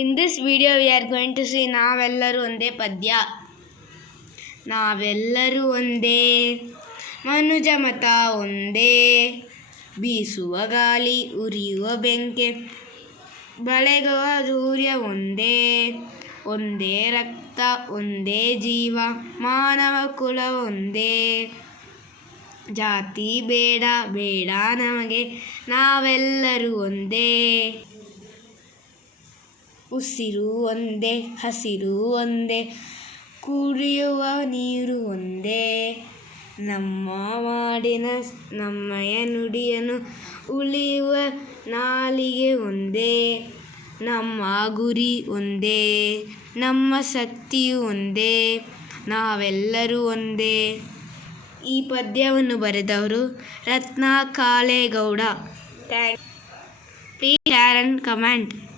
In this video we are going to see ನಾವೆಲ್ಲರೂ ಒಂದೇ ಪದ್ಯ. ನಾವೆಲ್ಲರೂ ಒಂದೇ, ಮನುಜ ಮತ ಒಂದೇ, ಬೀಸುವ ಗಾಳಿ ಉರಿಯುವ ಬೆಂಕಿ ಬೆಳಗುವ ಸೂರ್ಯ ಒಂದೇ, ಒಂದೇ ರಕ್ತ ಒಂದೇ ಜೀವ ಮಾನವ ಕುಲ ಒಂದೇ, ಜಾತಿ ಬೇಡ ಬೇಡ ನಮಗೆ ನಾವೆಲ್ಲರೂ ಒಂದೇ, ಉಸಿರು ಒಂದೇ ಹಸಿರು ಒಂದೇ ಕುಡಿಯುವ ನೀರು ಒಂದೇ, ನಮ್ಮ ಮಾಡಿನ ನಮ್ಮಯ ನುಡಿಯನ್ನು ಉಳಿಯುವ ನಾಲಿಗೆ ಒಂದೇ, ನಮ್ಮ ಗುರಿ ಒಂದೇ ನಮ್ಮ ಶಕ್ತಿಯು ಒಂದೇ, ನಾವೆಲ್ಲರೂ ಒಂದೇ. ಈ ಪದ್ಯವನ್ನು ಬರೆದವರು Ratna Kalegowda. Please share and comment.